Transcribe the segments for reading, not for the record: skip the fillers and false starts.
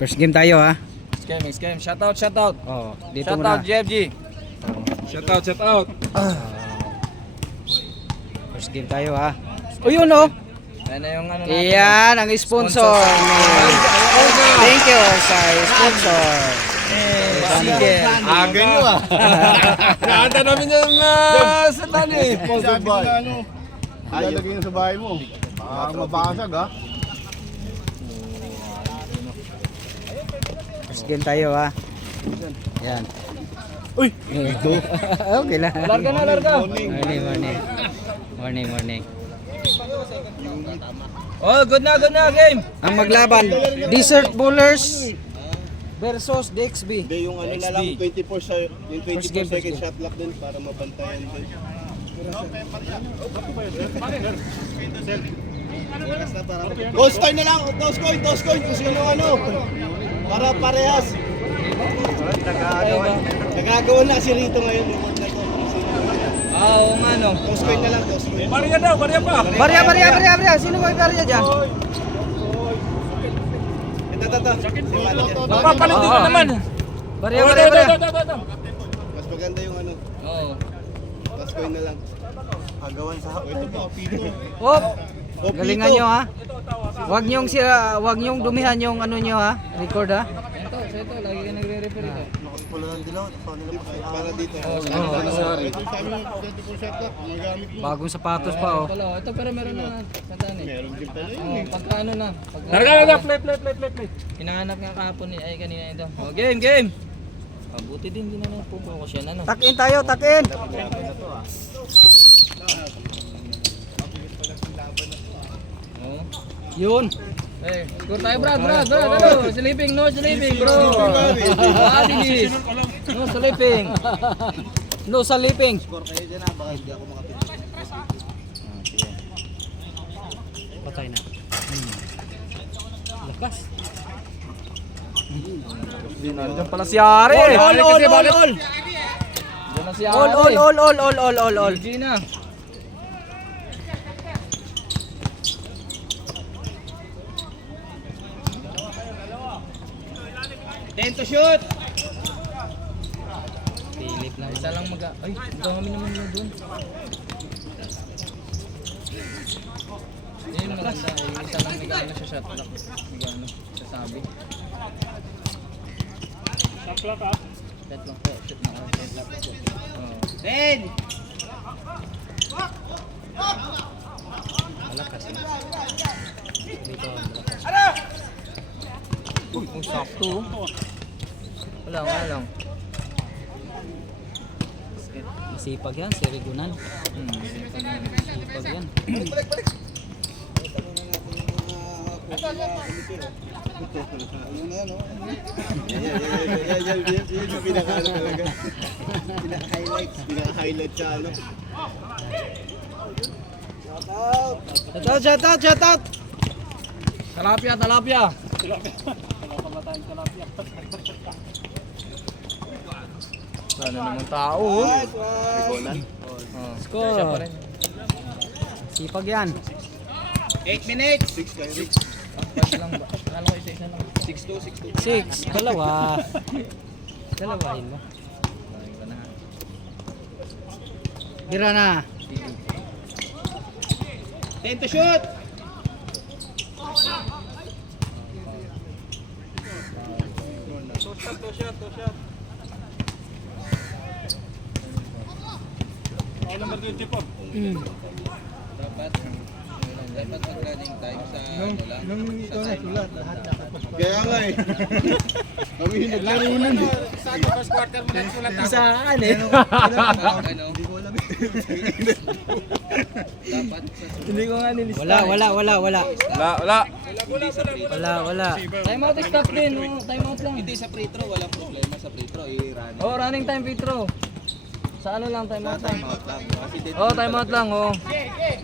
First game tayo ha. Next game. Shoutout, shoutout. Oh, dito muna. Shoutout, JFG. Shout out. First game tayo ha. O yun oh. Yan na yung ano natin. Iyan ang sponsor. Thank you sa sponsor. Sige. Aga nyo ah. Nakanta namin yung sa tali. Sponsored by. Ilalagay na sa bahay mo. Parang mabasag ha. First game tayo ha. Yan. Uy! Ito. Okay lang. Larga na, larga. Morning. Oh, good na game. Ang maglaban, Desert Bowlers versus DXB. Hindi, yung ano na lang, 24 sa, yung 24 First game, second shot lock din para mabantayan din. Toss coin na lang, toss coin, kung sino ano. Para parehas. Nagagawa na si Rito ngayon. Oo nga no. Toss coin na lang, toss coin. Barya daw, barya pa. Barya. Sino may barya dyan? Ito. Papalit din na naman. Barya. Mas maganda yung ano, Oo. toss coin na lang. Agawan sa hapon. Ito pa, pito. Hop! Galingan nyo ha. Huwag nyong dumihan yung ano nyo ha. Record ha. Ito, lagi ka nagre-refer ito. Para dito. Bagong sapatos pa oh. Ito pero meron na katani. Meron din pala yun. Oh, pagka ano na. Larga, play. Hinahanap nga kahapon ay kanina ito. Oh, game. Mabuti din na napupokus yan ano. Takin tayo, takin. Oh. Yun. Eh, score tayo Brad. Ano? Sleeping, no sleeping, bro. Adilis. No sleeping. No saliping. Score kayo dyan ha, baka hindi ako makapit. Patay na. Lakas. Diyan pala si Ari. All. Diyan na si Ari. All. Gina. To shoot! Pilip lang. Isa lang ay, dami naman yun doon. Yun maganda, isa lang may siya shot clock. May gano, sasabi. Shot clock ah? Shot clock po, shot na shot clock. Ben! Malakas. Dito. Oh, sakto. Wala lang. Masipag yan, si Rigunan. Masipag yan. Yan yung pinaka-ano talaga. Pinaka-highlight sa ano. Shout out. Talapia. Sana naman tao. Score. Siya pa rin. Sipag yan. 8 minutes! 6 kayo. Five lang ba? Akala ko isa lang. 6-2. 6. Dalawa yun ba? Bira na. 10 to shoot! Dapat mag-running time sa ano lang. Kaya nga eh. Kami naglaro nun eh. Saan eh? Ano? Dapat Hindi ko nga nilista. Wala. Wala. time out stop din, no? Time out lang. Hindi sa free throw, walang problema sa free throw. I-run. Oh, running time free throw. Sa ano lang time out lang. Out lang. Kasi dito. Oh, time out lang, oh.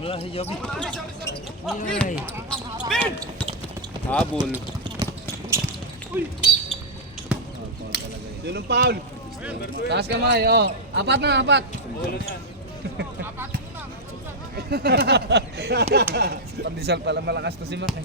Wala si Joby. Ay. Habol. Yun ang foul. Taas kamay, oh. Apat. Pandesal pala malakas to si Mac eh.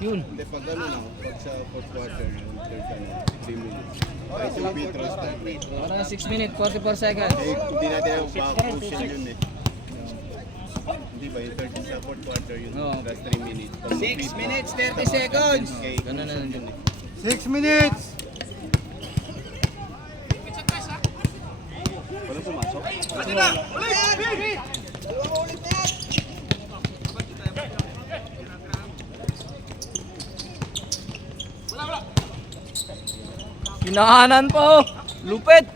Yun. Hindi, pag ano na, pag sa fourth quarter, yung third ano, 3 minutes. Kahit yung free throws time. Para 6 minutes, 44 seconds. Eh, hindi natin yung back-push yun eh. Hindi ba, yung 30 sa fourth quarter yun, Oo. last 3 minutes. 6 minutes, 30 seconds. Okay. Ganun na lang yun. 6 minutes! Walang pumasok? Hinahanan po. Lupit.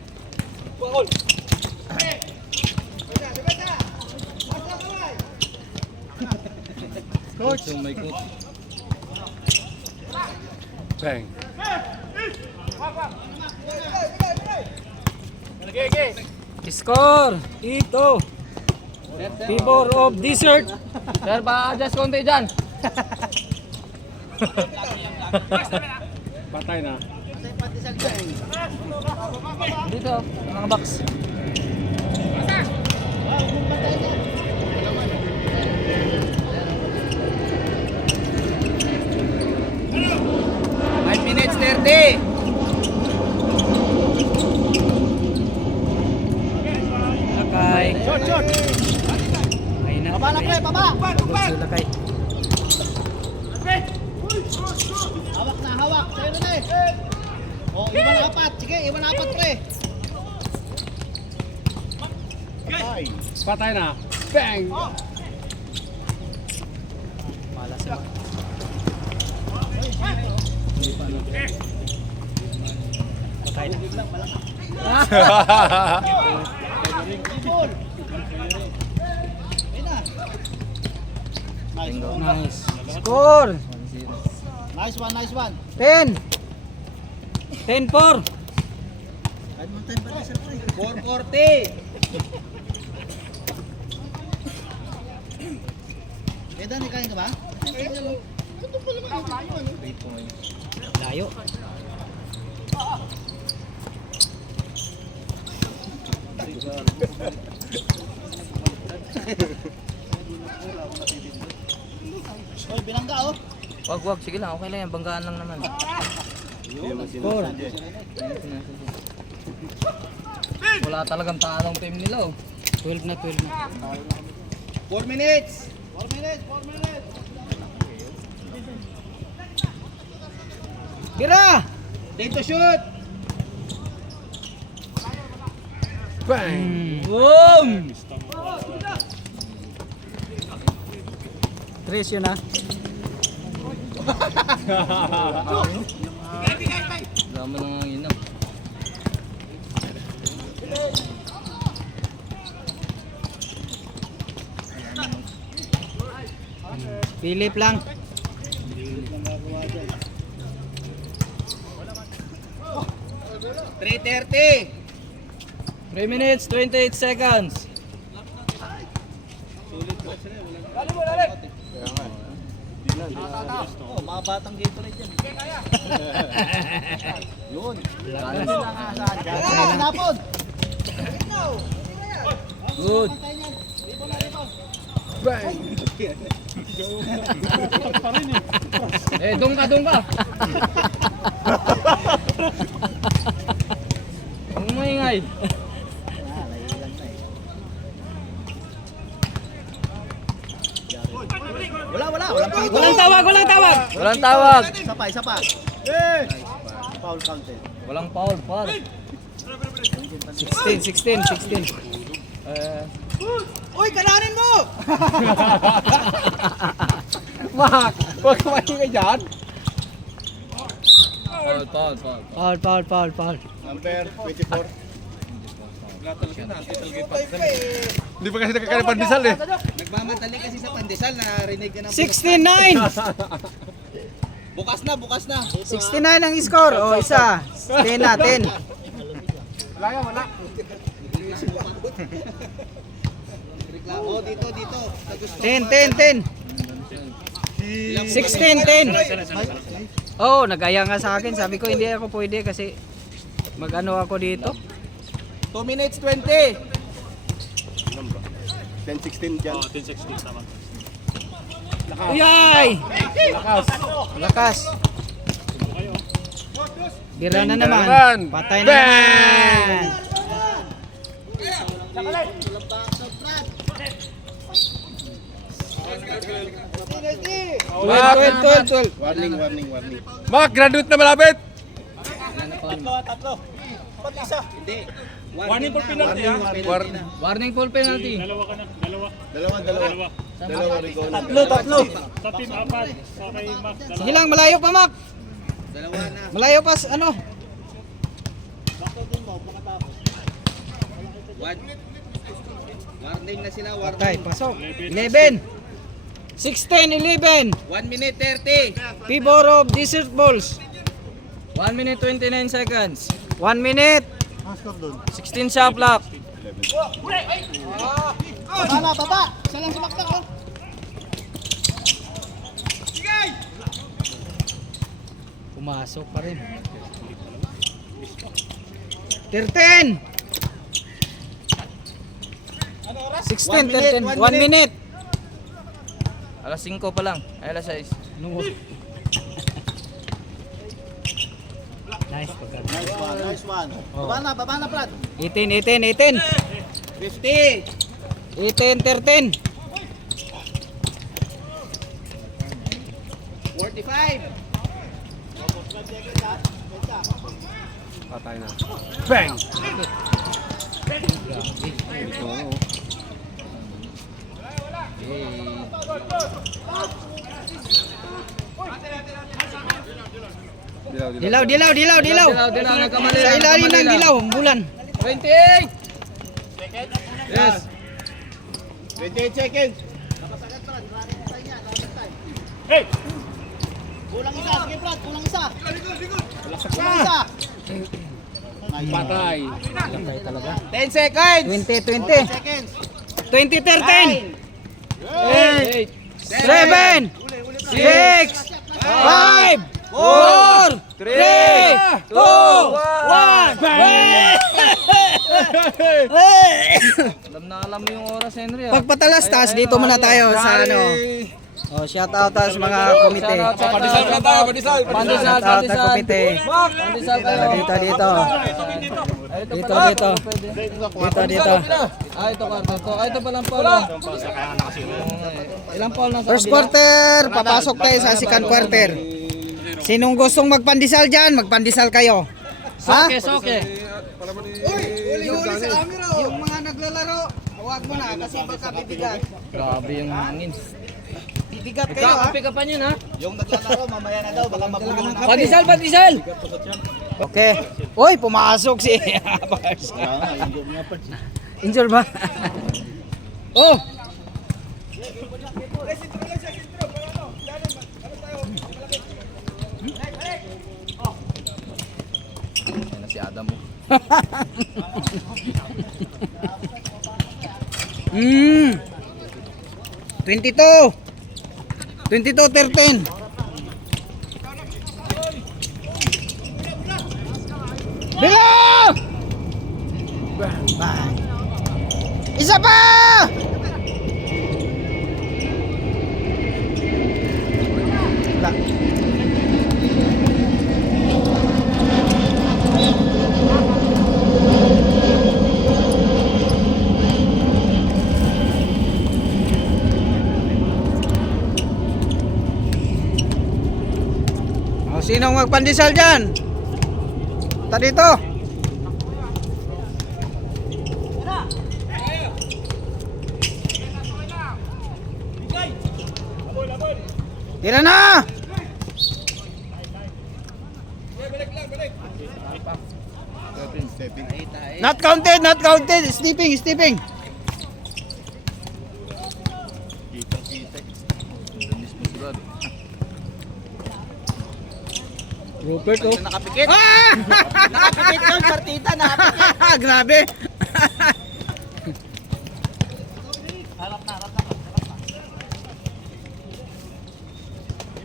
Coach. Oh my coach. Bang. Score! Ito! Flavor of dessert! Sir, pa-adjust konti dyan. Patay na. Dito, mga box. Minutes 30. Lakay! Short! Ay na. Baba na pre, baba! Pagod si Lakay. Hawak na, hawak! Sa'yo na eh! O, iwan apat! Sige, iwan apat pre! Patay! Patay na. Bang! Malas na. Patay na. Nice. Score! Nice one, nice one! 10! 10-4! 440. Kaya ni kain ka ba? Layo. Oy, bilangga oh! Wag, sige lang, okay lang yan, banggaan lang naman. Score! Wala talagang tanong team nila. 12 na, 12 na. 4 minutes. 4 minutes! 4 minutes! Tira! Dito shoot. Bang! Boom! Tres yun ah. Laman na nga yun. Philip lang. $3.30. 3 minutes, 28 seconds. Oh, mga batang dito rin dyan. Yun. Napod! Good. Bang! Doon ka. Ang maingay. Walang tawag! Walang tawag. Isa pa! Foul counted. Walang foul. 16. Uy, kananin mo! Wag kumain ka dyan. Foul. Number 24. Hindi pa kasi nakakain pandesal eh. Nagmamadali kasi sa pandesal, narinig ka ng 69! Bukas na. 69 ang score. O, isa. 10 na, 10. Wala. Oh, dito. 10. 16, 10. Oh, nag-aya nga sa akin. Sabi ko hindi ako pwede kasi mag-ano ako dito. 2 minutes 20. 10-16 dyan. Uyay! Lakas. Bira na naman. Patay na naman. Twelve. Warning. Mak, graduate na malapit. Tatlo. Pati isa. Hindi. Warning for penalty ha. Warning full penalty. Dalawa. Dalawa, Rico. Tatlo. Sa team apat. Sa kay Max. Sige lang, malayo pa, Mac. Malayo pa, ano? Warning na sila, warning. Patay, pasok. 11. 16, 11. 1 minute 30. Pibor of desert balls. 1 minute 29 seconds. 1 minute. 16 shot clock. Baba. Isa lang sumaktak, oh. Pumasok pa rin. 13. 16, 13. 1 minute. Alas 5 pa lang. Ay, alas 6. Nice. Nice one. Baba na, Brad. 18. 50. 13. 45. Patay na. Bang! Dilaw. Dilaw, nagkamali. Sa ilalim ng dilaw, bulan. 28. Yes. 28 seconds. Hey! Kulang isa. Sige, Brad. Kulang isa. Kulang isa. Patay. 10 seconds. 20. Seconds. 20, 13. 8. 7, 6, 5, 4, 3, 2, 1. Alam mo yung oras, Henry. ah. Pagpatalas taas, dito muna tayo sa ano. Oh, shout out taas mga komite. Padisal ka tayo, padisal. Pandesal, Shout out sa pandesal. komite. Pandesal kayo. Dito. Dito. Ah, ito ka. Ah, ito palang polo. Ilang polo na sa First kabila? quarter, papasok tayo sa second quarter. Sinong gustong magpandesal dyan, magpandesal kayo. Ha? Soke. Yung mga naglalaro, huwag mo na kasi baka bibigat. Grabe yung hangin. Bibigat kayo ha. Kape ka pa yun, ha? Yung naglalaro, mamaya na daw. Baka mabulong na. Pandesal! Okay. Uy, pumasok si Bars. Injure ba? Oh! Yan na si Adam mo. 22. 13. Bilo! Bang. Isa pa! Wala. O, sinong magpandesal dyan? Ta dito. Tira na! Not counted. Stepping. Rupert, oh. Nakapikit. Ah! Nakapikit yun, partida. Nakapikit. Grabe.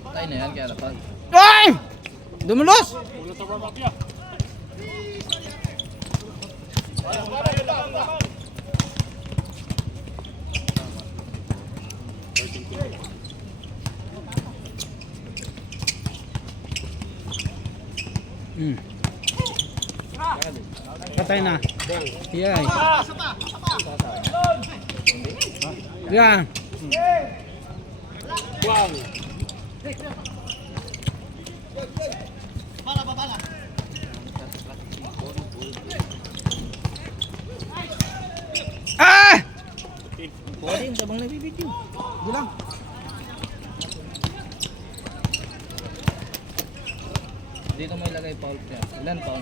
Tayo na yan, kaya lapag. Ay! Dumulos! Patay na. Yay. Yan. Ah! Pwede yung tabang nabibigyo. Di lang. Dito mo ilagay foul niya. Ilan foul?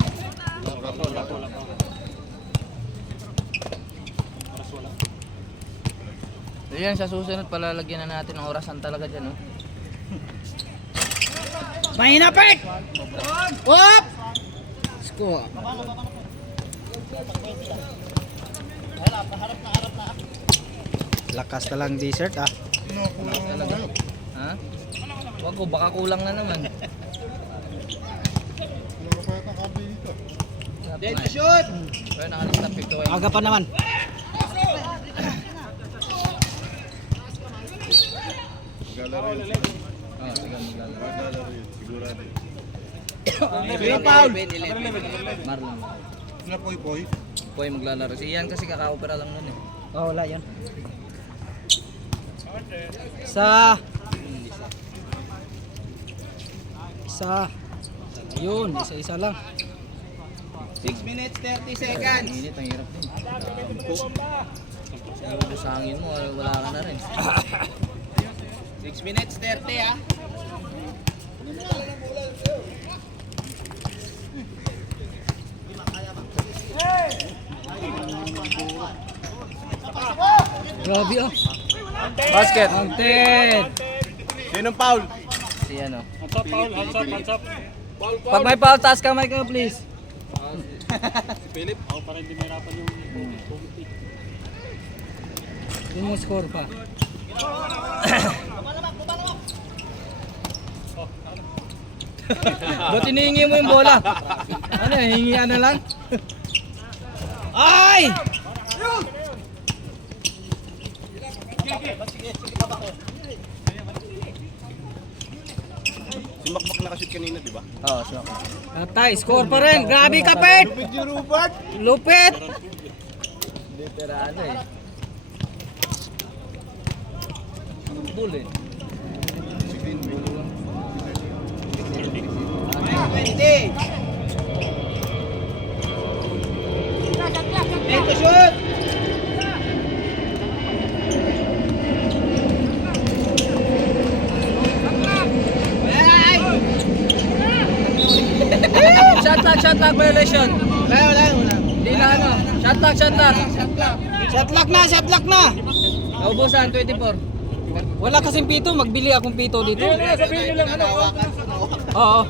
Ayan, sa susunod palalagyan na natin ang orasan talaga dyan, oh. Mahina, Pert! Whoop! Score. Lakas na lang dessert ah. Talaga. Ha? Wag ko, baka kulang na naman. Then to shoot. Kaya nakalis na pito eh. Aga pa naman. Oh, sige, maglalaro. Yung foul. Marlon. Na poy. Poy maglalaro. Si Ian kasi kaka-opera lang nun eh. Oh, wala yan. Isa. Yun, isa-isa lang. 6 minutes, 30 seconds. Minute, ang hirap din. Sa hangin mo, wala ka na rin. 6 minutes, 30 ah. Grabe oh. Basket! Counted. Sinong foul? Si ano? Hands up, foul. Hands up. Pag may foul, taas kamay ka please. Oh, para hindi mahirapan yung Yung mga score pa. Ba't hinihingi mo yung bola? Ano, hihingian na lang? Ay! Si Makmak nakashoot kanina, di ba? Oo, so. Patay, score pa rin. Grabe ka, Pert! Lupit yung Robert! Lupit! Literano eh. Bull eh. 20. Then to shoot. Ay! Shot lock violation. Wala. Hindi na ano. Shot lock. Shot lock na! Naubusan, 24. Wala kasing pito, magbili akong pito dito. sabihin nila ano. Oo.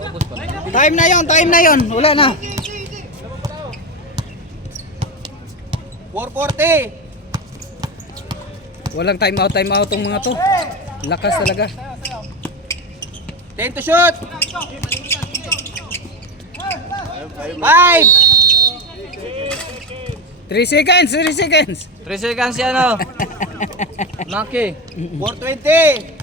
Naubos pa. Time na yon. Wala na. 440. Walang time out tong mga to. Lakas talaga. Then to shoot. 5. 3 seconds. 3 seconds yan oh. Maki. 420.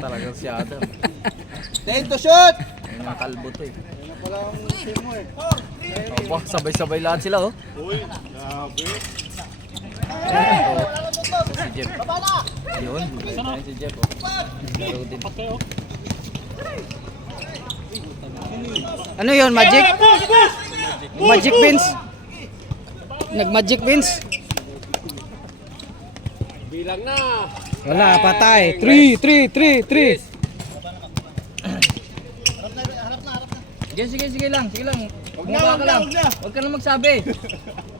Talagang si Adam. Then to shoot. Yung mga kalbo to eh. Oh, sabay-sabay lahat sila oh. Si Jeff. Yun, ayun si Jeff oh. Laro din. Ano yon, magic? Magic beans. Nag-magic beans. Bilang na. Wala, patay. 3. Sige lang. Bumaba ka lang. Huwag ka na magsabi.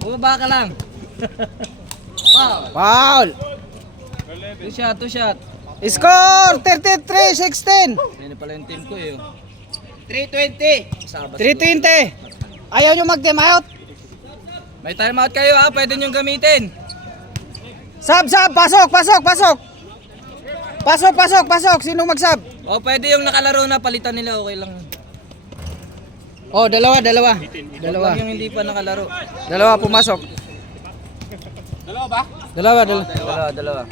Bumaba ka lang. Wow. Foul. Two shot. Score 33-16. Yan pala yung team ko eh. 320. Sabas 320. Ayaw nyo mag-time out? May timeout kayo ha, pwede nyo gamitin. Sub, pasok. Pasok. Sino mag-sub? Oh, pwede yung nakalaro na palitan nila, okay lang. Oh, dalawa. Dalawa. Huwag yung hindi pa nakalaro. Dalawa pumasok. Dalawa. Dalawa.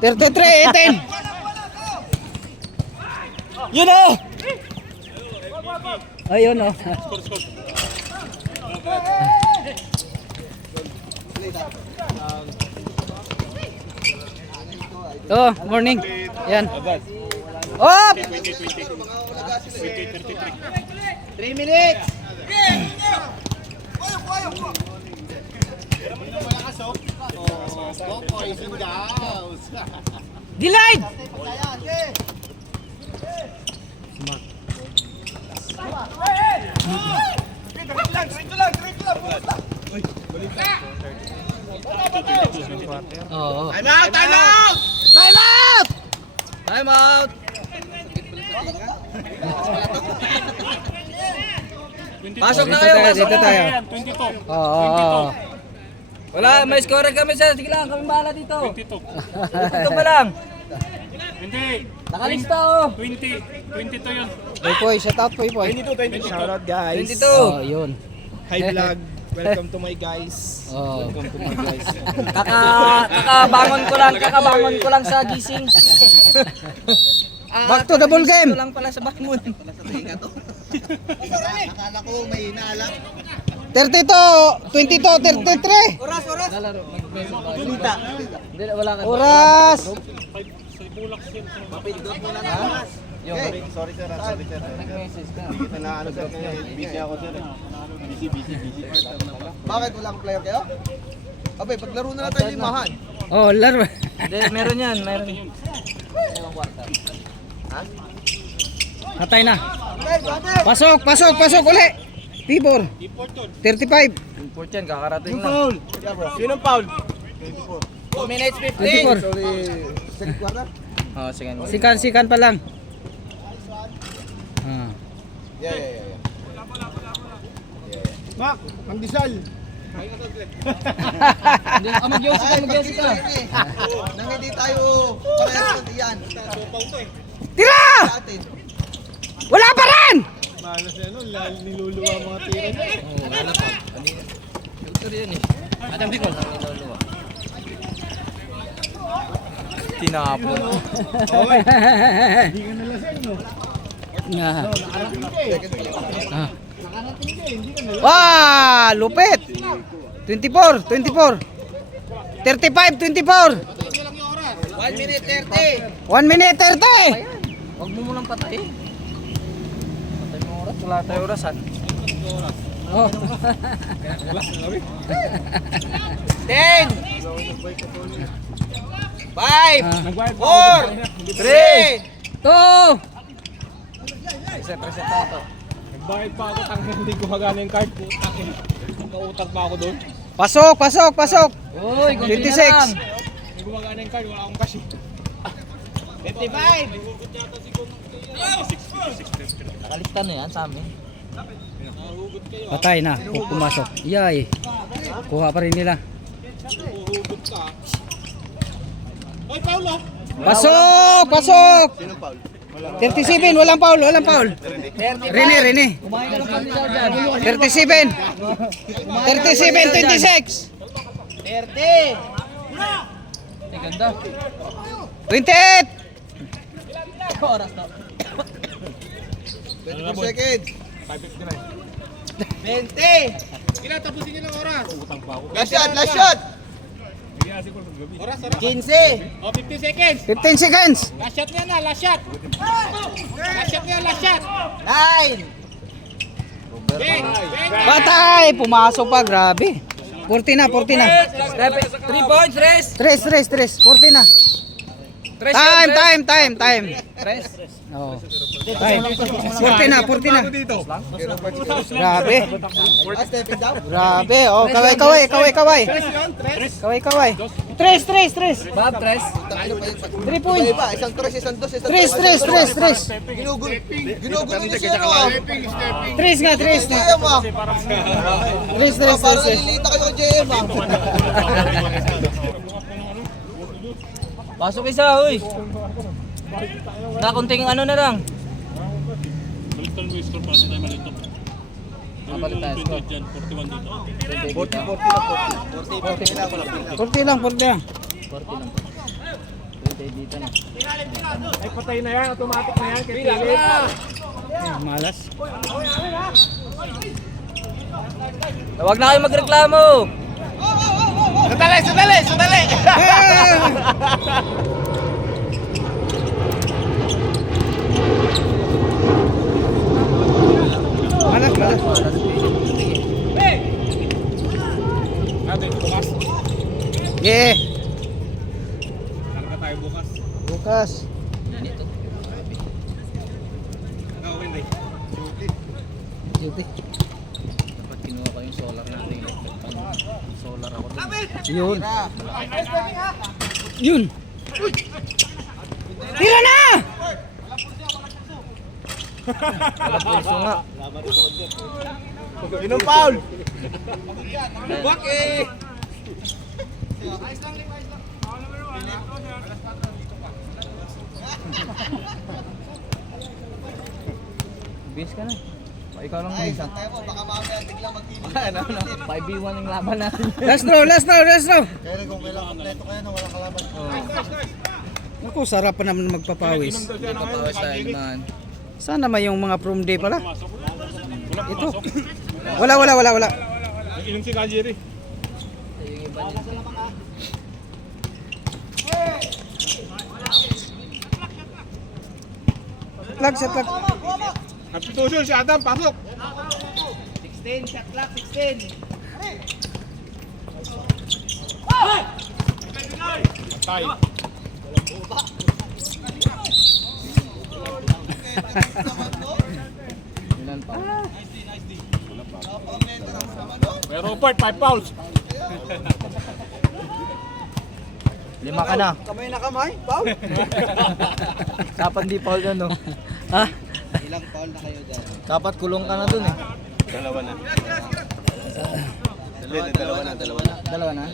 33, 18. Yun oh! Ayun oh. Oh, morning. Yan. Op! 3 minutes. Delayed! Oo. Time out! Time out! Time out! Time out! Pasok na kayo, pasok Dito na. tayo. 22. Oo. Wala, may score kami sir. Sige lang, kami bahala dito. 22. Ito pa lang. Hindi. Nakalista oh. 20. 22 yun. Poy, shout out Poy. 22. Shoutout guys. 22. Oh, yun. Hi vlog. Welcome to my guys. Oh. Welcome to my guys. Kakabangon ko lang sa gising. Back to the ball game. Ito lang pala sa bangon. Akala ko may inaalap. 32, 22, 33. Oras! Lalaro. Balita. Hindi, wala ka. Oras. Mapindot mo na ng oras. Sorry sir. Nag-message ka. Kita na ano sir. Busy ako sir. Busy. Bakit walang player kayo? Abay, paglaro na lang tayo limahan. Oh, laro. Hindi, meron yan. Hatay na. Pasok uli. Tibor. 35. Import yan, kakarating lang. Sinong foul? 2 minutes 24. 15. Second quarter? Oh, sige. Sikan pa lang. Ah. Yeah. Mak, ang disal. Mag-yosi ka. Nang hindi tayo parehas yan. Tira! Sa atin. Wala pa rin! Malas yan, no? Niluluwa mga tira niya. Filter yun eh. Adam Bicol. Tinapon. Hindi ka nalasing, no? Ah. Wah, lupit. 24. 35, 24. 1 minute 30. 1 minute 30. Huwag mo munang patayin. Patay mo oras. Wala tayo orasan. Oh. 10. 5. 4. 3. 2. Reset na ito. Nagbayad pa ako, hindi ko magana yung card ko. Nakautang pa ako doon. Pasok. Uy, 26. Hindi ko magana yung card, wala akong cash. 55. Nakalista na yan sa amin. Patay na. Pumasok. Yay. Kuha pa rin nila. Oy, Paulo! Pasok. Sinong foul? 37, walang foul. Rene. Kumain ka lang kami dyan. 37. 26. 30. Ay, ganda. 28. Oras na. 24 seconds. 20. Kailan tapusin niyo ng oras? Utang pa ako. Last shot. Hindi ko gabi. Oras. 15. Oh, 15 seconds. 15 seconds. Last shot niya na, last shot. Last shot. 9. Bang! Patay. Pumasok pa. Grabe. 40 na. 3 points, rest. 3. 40 na. Time. Oh. Time. 40 na. Grabe. Stepping down. Grabe. Oh, kaway. 3. Bob, tres. 3 points. Iba, isang tres. 3. Ginugulo niya siya, no? 3 nga. JM, ah. 3. Parang nalilita kayo kay JM, ah. Pasok isa, uy. Na kunting ano na lang. Balikan mo yung score para hindi tayo malito. Kapalit tayo score. 28 dyan, 41 dito. 40 lang, 40 lang. 40 lang. 20 dito na. Ay, patay na yan. Automatic na yan. Kaya Philip. Malas. Huwag na kayo magreklamo. Sandali! Malas, malas. Natin, bukas. Yeah. Karga tayo bukas. Bukas. Ikaw, Wendy. Duty. Dapat kinuha ko yung solar natin. Solar ako dun. Yun. Yun. Tira na! Puso nga. Inong foul! Bakit? Bis ka na. Ikaw lang Ay, isa. tayo po, baka mamaya biglang magtinig. Ano, 5v1 yung laban natin. Last throw, last throw, last throw. Kaya kung kailangan kompleto kayo na walang kalaban. Naku, sarap pa naman magpapawis. Kapawis tayo naman. Sana may yung mga prom day pala. Ito. Wala. Inom si Kajiri. Yung iba niya. Lag, set lag. Substitution si Adam, pasok. 16, shot clock, 16. Patay. Ilan pa? May Robert, 5 fouls. 5 ka na. Kamay na kamay, foul. Dapat di foul yan, no? Ha? Ilang foul na kayo dyan? Dapat kulong ka na dun eh. Dalawa na. Dalawa na?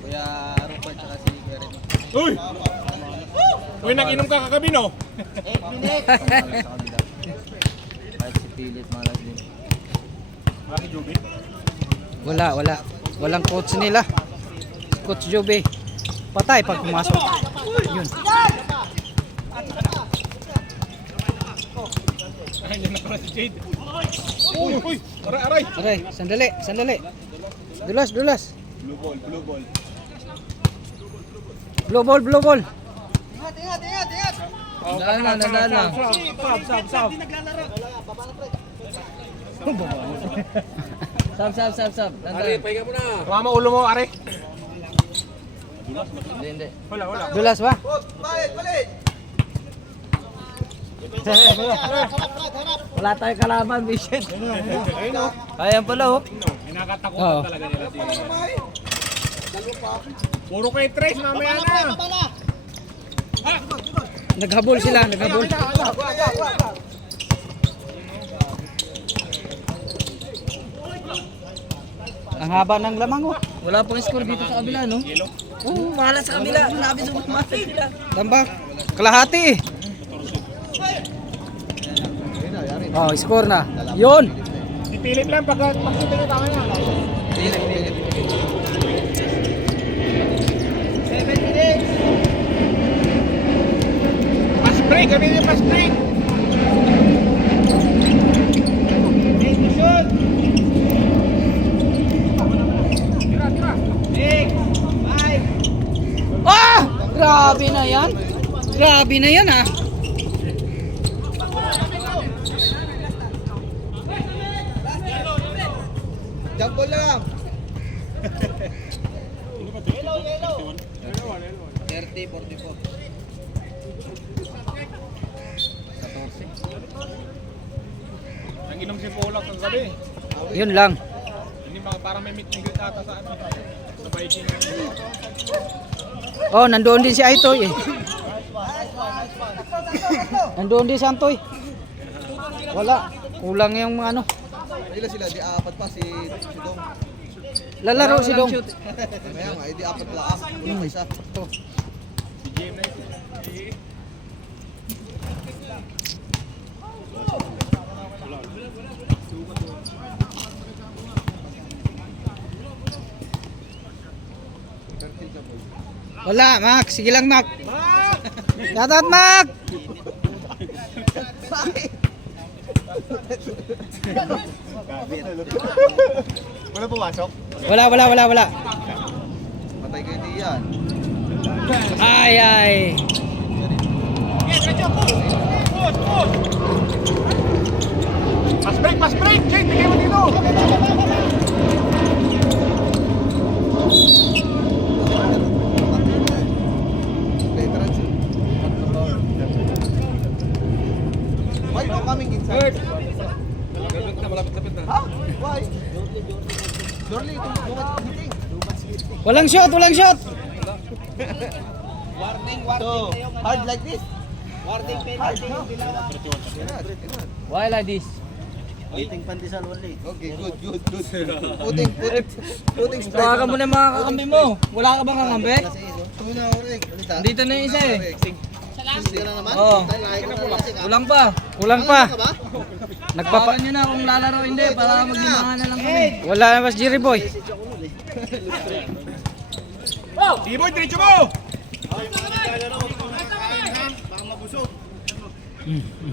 Kuya Rupert tsaka si Karen. Uy! Uy, nag-inom ka kagabi, no? Kahit si Pilit malas din. Bakit, Juby? Wala. Walang coach nila. Coach Jobe. Patay pag pumasok. Yun. Ay, yan na pala si Jade. Uy! Aray! Aray, sandali. Dulas. Blue ball. Blue ball. Ingat! Nandaan na. Sab. Sab. pahinga mo na. Tama ulo mo, Are. Hindi. Wala. Dulas ba? Balik! Wala tayong kalaban, Vincent. Ayun, no? Ayan pala, oh. Kinakatakutan Oo. talaga nila. Puro kay Trace, mamaya na. Naghabol sila. Ang haba ng lamang oh. Wala pang score dito sa kabila, no? Oo, mahala sa kabila. Labi sa bumasa sila. Tambak. Kalahati eh. Oh, score na. Yun. Si Philip lang, pagkita niya tama niya. 7 minutes! Pass break, kami yung pass break. Shoot! Tira! 6! 5! Ah! Grabe na yan ah. Jump ball lang! 30, 44. Nag-inom si Polak ng gabi. Yun lang. Hindi parang may meet-and-greet ata sa ano. Sa Viking. Oh, nandoon din si Aitoy eh. Nandoon din si Antoy. Wala. Kulang yung mga ano. Ilan sila? Di apat pa si Dong. Lalaro si Dong. Kaya nga, di apat lang. Kulang pa isa. Si JM na yun. Wala, Mac. Sige lang, Mac. Shoutout, Mac. Wala pumasok? Wala. Patay kayo diyan. Ay. Mas break! Jake, bigay mo dito! Veterans. Why no coming inside? Ha? Why? Dorley, too much hitting. Walang shot. So, hard like this. Hard, no? Why like this? Okay, good. Putting strike. Baka ka muna mga kakambi mo. Wala ka bang kakambi? Tuloy na ako rin. Dito na yung isa eh. Hindi ka na naman? Oo. Kulang pa. Kulang pa. Ka ba? Nagpapa... Tawagan nyo na kung lalaro hindi para maglimangan na lang kami. Wala na mas Jerry Boy. T-boy, diretso mo!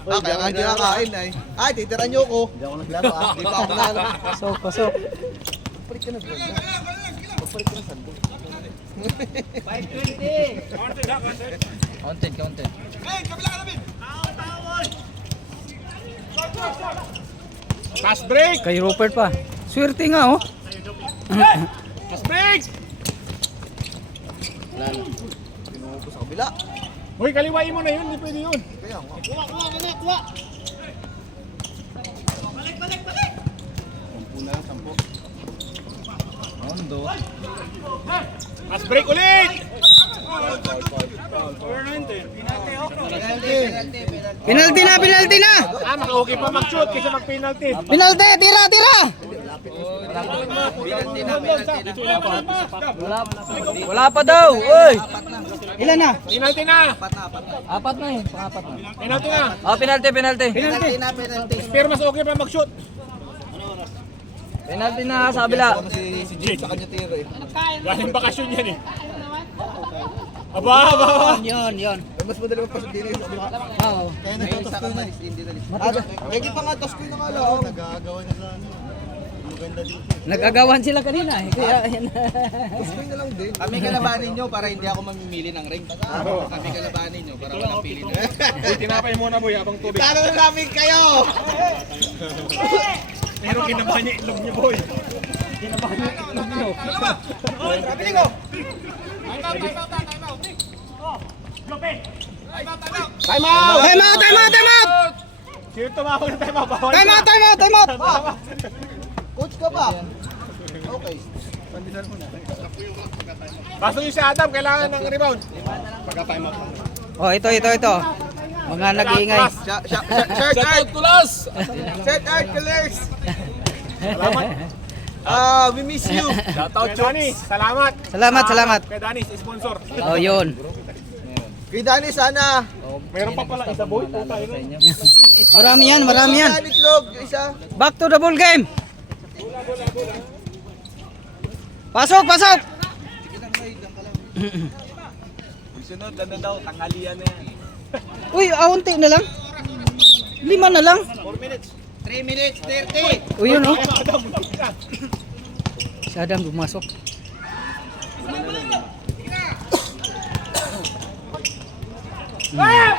Kaya nga hindi nakain ay. Ay, titira nyo ko. Hindi ako naglaro ah. Hindi pa ako nalo. Pasok. Palit ka na bro. Palit ka na sando. Content. Fast break! Kay Rupert pa. Swerte nga, oh. Fast break! Pinuho ko sa kabila. Hoy, kaliwain mo na yun, hindi pwede yun. Kaya nga. Fast break ulit! Penalty na. Okay pa mag-shoot kaysa mag-penalty. Penalty, tira. Wala pa daw. Uy! Ilan na? Penalty na! Apat na eh. Pangapat na. Penalty na! Oh, penalty. Penalty na, penalty. Pero mas okay pa mag-shoot. Penalty na sa kabila. Si Jake sa kanya tira eh. Galing bakasyon yan eh. Aba! Yon. Mas madali magpasok din eh. Oo. Kaya nagtatos ko na. May kita nga task ko na nga lang. Nagagawa na lang. Maganda din. Nag-agawan sila kanina eh. Kaya yan. Task ko na lang din. Kami kalabanin nyo para hindi ako mamimili ng ring. Kami kalabanin nyo para walang pili na. Uy, tinapay muna boy habang tubig. Plano na namin kayo! Pero kinabahan niya itlog niyo boy. Kinabahan niya itlog niyo. Pili ko! Time out! Time out. Sino tumawag ng time out? Bawal Time out. Coach ka ba? Okay. Pasok yung si Adam, kailangan ng rebound. Oh, ito. Mga nag-iingay. Shirt art! Shirt art colors! We miss you! Shoutout Johnny, salamat. Salamat. Kay Danis, sponsor. Oh, yun. Kay Danny sana! Meron pa pala isa boy. Marami yan. Danny Itlog, isa. Back to the ball game. Pasok. Sunod, ano daw, tanghalian na yan. Uy, aunti na lang. 5 na lang. 4 minutes. 3 minutes, 30! Uy, yun, oh. Si Adam bumasok.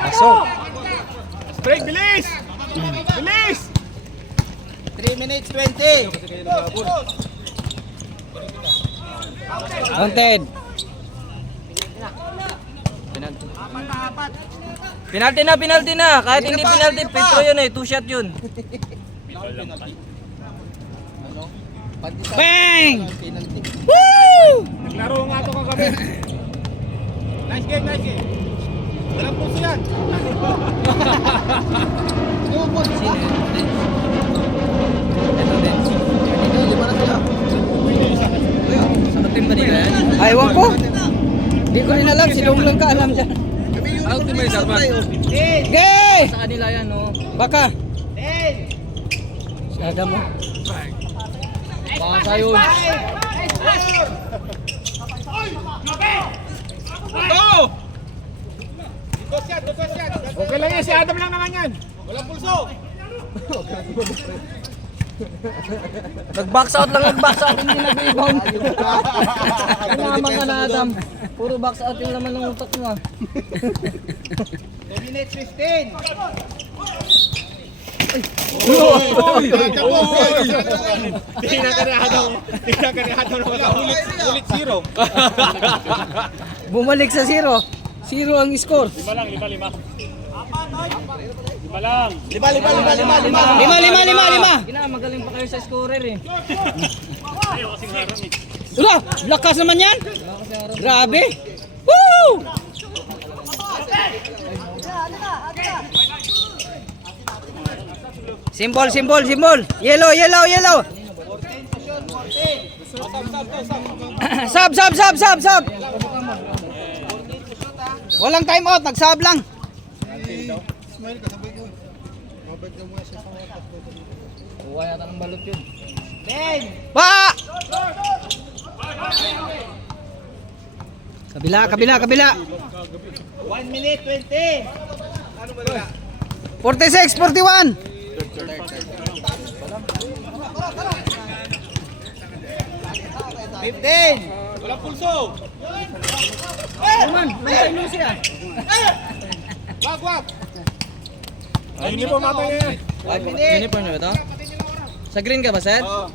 Pasok. Break, bilis! Bilis! 3 minutes, 20! Counted. Penalty na. Kahit hindi penalty, Petro yun eh. 2 shot yun. Bang! Woo! Naglaro nga ito kagabi. Nice game. Walang puso yan. Lima na sila. Sa team ba nila yan? Aywan ko. Hindi ko rin alam. Si Dong lang ka alam dyan. Kami yung Gay! Sa kanila yan, no? Baka. Sada mo. Baka yun. Okay lang yan, si Adam lang naman yan. Nag-box out, hindi nag-rebound. Kanaman ka na, Adam. Puro box out yung laman ng utak mo, ah. 2 minutes 15. Tingnan ka ni Adam. Tingnan ka ni Adam na ulit zero. Bumalik sa 0. 0 ang score. Lima lang. Lima lang. Lima. Kina, magaling pa kayo sa scorer, eh. Ayaw kasing harang eh. Wala, lakas naman yan. Grabe. Woo! Symbol. Yellow. Sub. Walang time out, nag-sub lang. Kuha yata ng balot yun. Pa! Kabila. 1 minute 20. 46, 41. 15. Walang pulso. Naman, may time no siya. Wag. Ayun po mata yan. 1 minute. Uniform na ba ito? Sa green ka ba, Seth? Oo,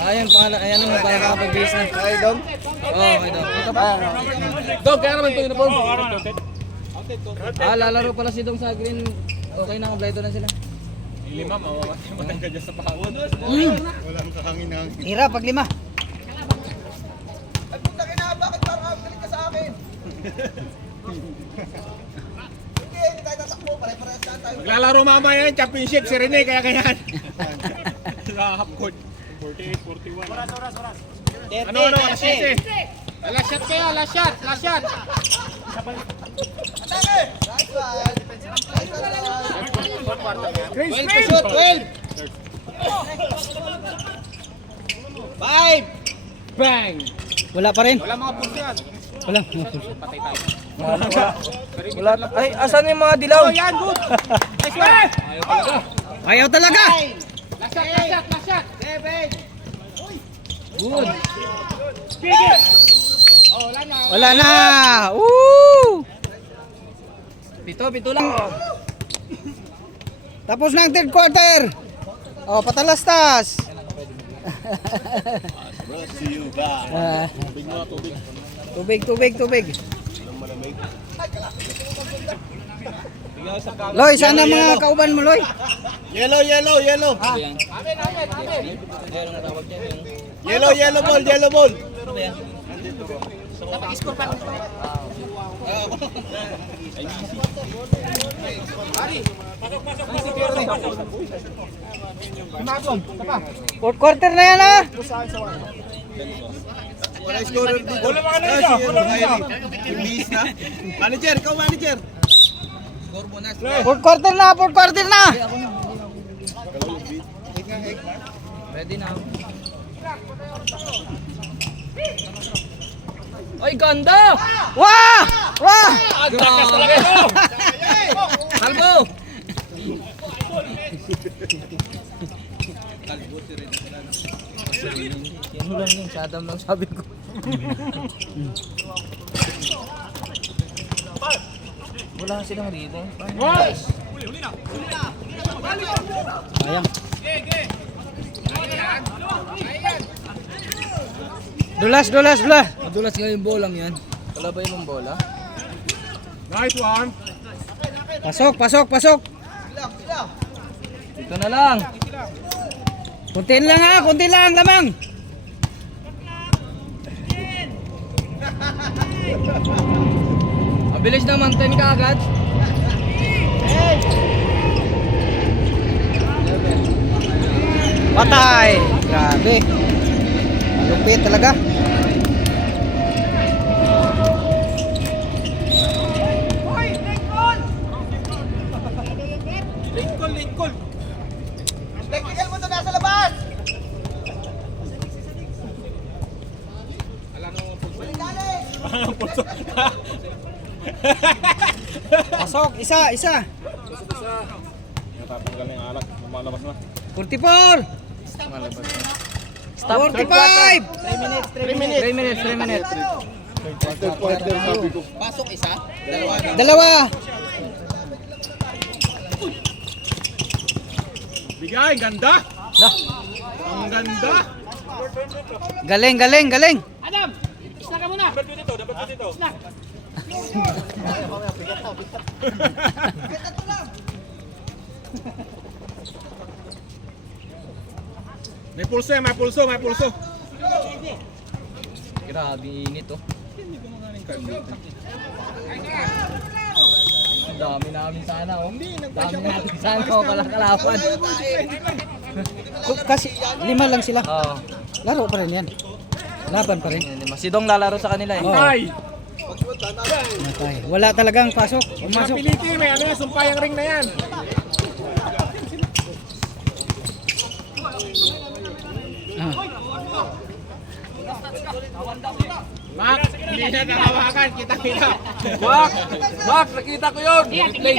ayan, ayan naman, para makapag-base na. Okay, Dom. Oo, okay daw. Ito pa. Dog, kaya naman ito uniform. Lalaro pala si Dong sa green. Okay na, kompleto na sila. Lima, mawamatay ka dyan sa pahangin. Hira, pag 5. Ay, puta ka na, bakit parang galit ka sa akin? Hindi tayo tatakbo, pare-parehas na tayo. Maglalaro mamaya yan, championship si Rene, kaya yan. Sa half court. 48, 41. Ano, alas 7. Last shot kaya, last shot. Chris, 12 to shoot, 12. 5. bang! Wala pa rin. Wala mga pulso yan. Wala. Patay tayo. Wala. Ay, asan yung mga dilaw? Oh, yan, good! Nice one! Ayaw talaga. Last shot! 7. Good. Wala na. Woo! Pito lang. Tapos na ang third quarter. Oh, patalastas. Tubig. Loy, sana mga kauban mo, Loy. Yellow. Yellow Ball. Fourth quarter na yan, ah. Wala scorer dito. Wala mga Release na. Manager, ikaw manager. Fourth quarter na. Ready na. Ay, ganda! Wah! Kalbo! Yan lang yun, sa Adam lang sabi ko. Wala silang rito. Sayang. Dulas. Madulas nga yung bolang yan. Wala ba yung bola? Nice one! Pasok. Ito na lang. Kunti lang lamang. Ang bilis naman, 10 ka agad. Patay. Grabe. Malupit talaga. Lincoln. Technical mo to nasa labas! Alam mo, Pulso. Pasok, isa. Natapos kami ng alak. Lumalabas na. 44. Stop. 45. 3 minutes. 3 minutes. pasok isa, dalawa na. Dalawa. Bigay, ganda. Ang ganda. Galing. Adam! Snack ka muna! Dapat dito. Snack! May pulso. Grabe init oh. Ang dami namin sana oh. Dami natin sana oh pala kalaban. Kasi 5 lang sila. Oo. Laro pa rin yan. Laban pa rin. Si Dong lalaro sa kanila eh. Oo. Ay! Natay. Wala talagang pasok. Pumasok. Piliti, may ano yan, sumpayang ring na yan. Ah. Mac, hindi na nakawakan, kita. Mac, nakita ko yun. Replay.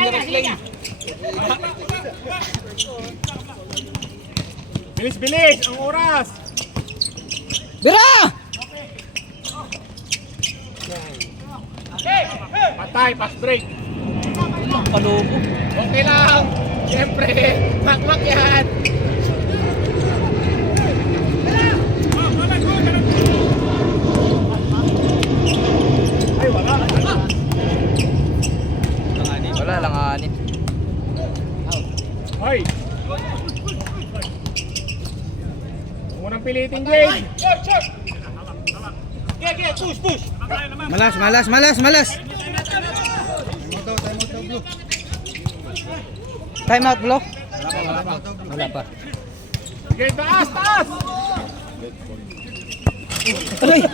Bilis, ang oras. Bira! Patay, pass break. Palubo. Okay lang. Siyempre, makmak yan. Wala lang anit. Hoy. Unang pilitin, Jay. Push. Malas. Time out, Blo. Wala pa. Okay, taas. Aray!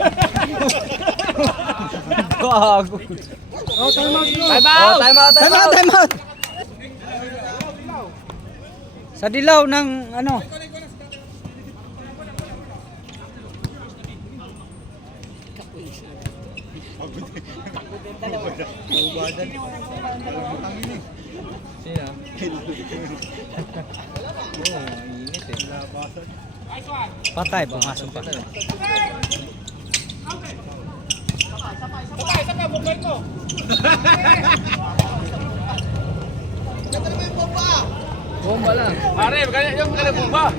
Gago. Time out! Sa dilaw ng ano? Sino? Init eh. Patay, pumasok pa. Bomba lang. Pare, yung bumba.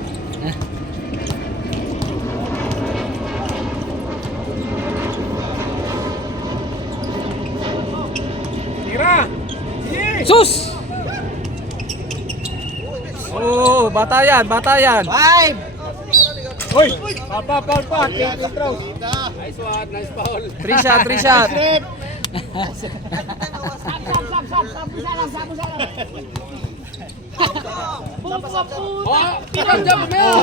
Tira! Sus! Oh, batayan. 5! Hoy! Paul pa! Nice foul! 3 shot. Tirang jump mo!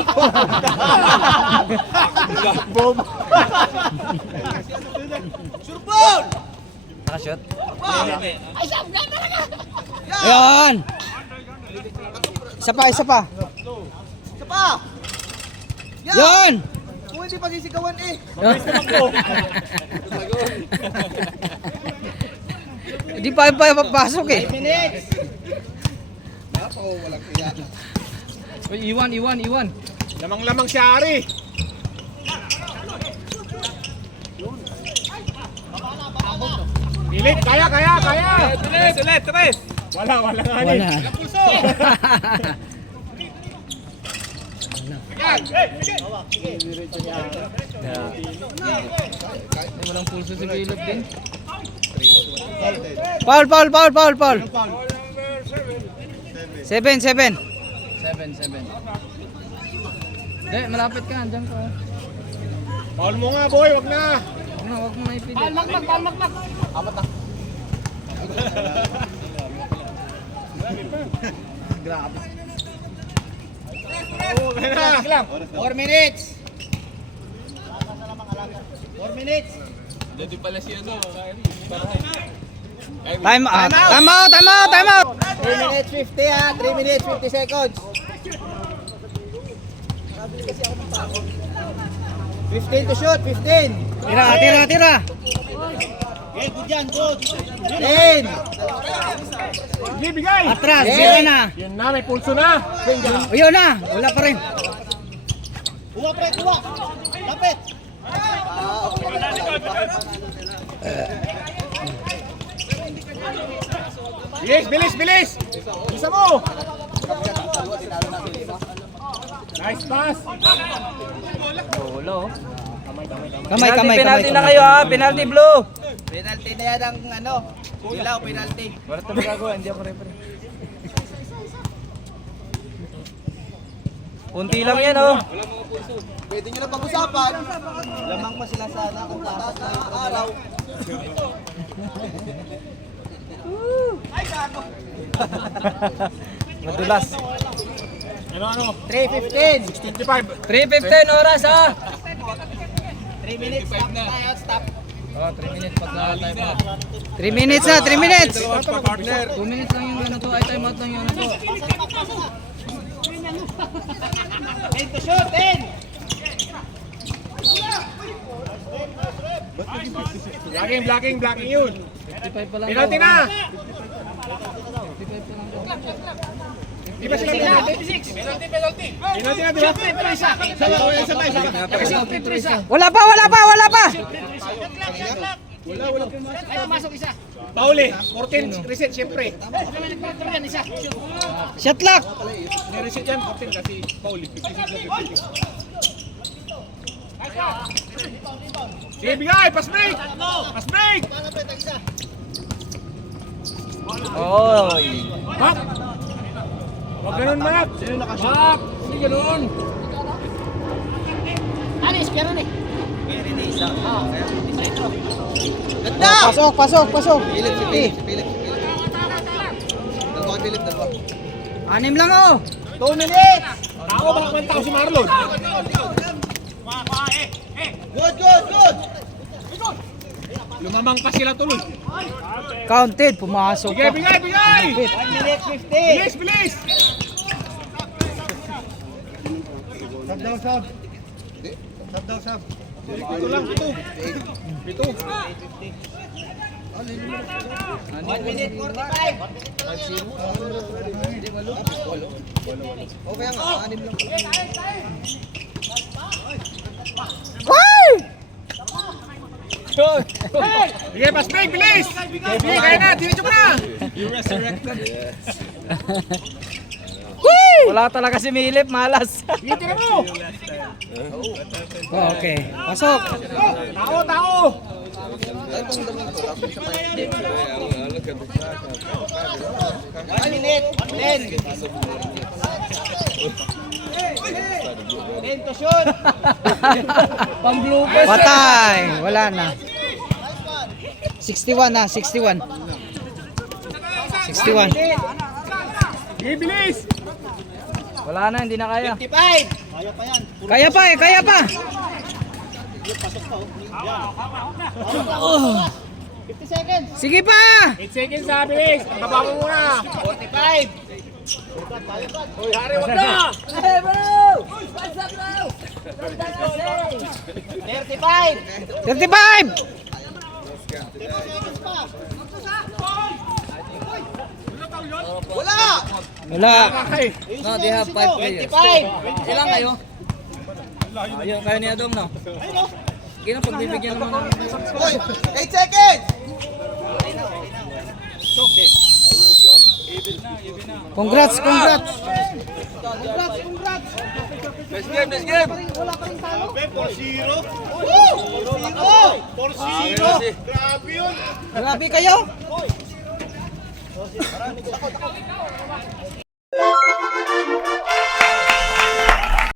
Surbol! Nakashot. Ayan! Isa pa! Isa pa! Yan! Kung hindi pagsisigawan eh! Hindi pa papasok eh. Minutes! Walang kaya. Uy, iwan. Lamang-lamang si Ari! Pilit! Kaya! Tres! Wala nga ni! Wala. Walang pulso si Caleb din. Paul. 7. 7. Malapit ka. Diyan ka. Paul mo nga boy, wag na! Huwag mo na ipilit. Amat na. Grabe. Okay na! 4 minutes! 4 minutes! Dito pala siya no. Time out. Time out, time out, time out. 3 minutes 50 ha. 3 minutes 50 seconds. 15 to shoot. 15. Tira, tira, tira. Okay, good yan, good. 10. Sige, bigay. Atras, sira na. Yan na, may pulso na. Ayun na, wala pa rin. Kuha, pre, kuha. Lapit. Bilis, bilis, bilis. Isa mo. Nice pass. Kamay, kamay, Penalty kamay. na kayo ha, penalty blue. Penalty na yan ang ano. Ilaw, penalty. Wala tayo magagawa, hindi ako referee. Unti lang yan oh. Pwede nyo na pag-usapan. Lamang pa sila sana kung tatas na yung araw. Madulas. Ano? 3:15. 25. 3:15 oras ha. 3 minutes. Stop na tayo. Stop. Oh, 3 minutes pag na-time out. 3 minutes na, 3 minutes. Partner. 2 minutes lang yung ano to, ay time out lang yung ano to. 10 to shoot. 10. Blocking yun. 55 pa lang. Penalty na. Di ba sila penalty? Penalty na, di ba? Wala pa, wala pa, wala pa. Pauli, 14 reset siyempre. Shot lock. Ni-reset yan, 14 kasi Pauli, 56 na 56. Sige, bigay! Pass break! Pass break! Oy. Hop! Huwag ganun, Mac! Hop! Hindi ganun! Ganda! Pasok, pasok, pasok. Philip, si Philip, si Philip, si Philip. Dalawa kay Philip, dalawa. 6 lang oh. 2 minutes! Ako, baka tao si Marlon. Good, good, good. Lumamang pa sila tuloy. Counted, pumasok Sige, pa. bigay, bigay! 1 minute 50. Bilis, bilis! Sub daw, sub. Sub daw, sub. Ito lang, ito. Ito. 1 minute 45. Okay nga, 6 lang. Sige, pass break, bilis! Sige, kaya na, diretso mo na! Wala talaga si Philip, malas. Sige, tira mo! Oh, okay. Pasok. Tao, tao! 1 minute 10. 10 to shoot. Pang bloopers. Patay. Wala na. 61 na, 61. 61. Sige, bilis! Wala na, hindi na kaya. 55. Kaya pa eh, kaya pa. 50 seconds. Sige pa. 8 seconds na, bilis! Baba mo muna! 45. Hoy, Hari, wag na! 35. 35. Wala. Wala. Ay, No, they have 5 players. 25. Ilan kayo? Ayun, kayo ni Adom, no? Kino pagbibigyan naman ng... Hoy, 8 seconds. Congrats, congrats. let's game, let's game! 4-0. 4-0. Grabe yun. Grabe kayo.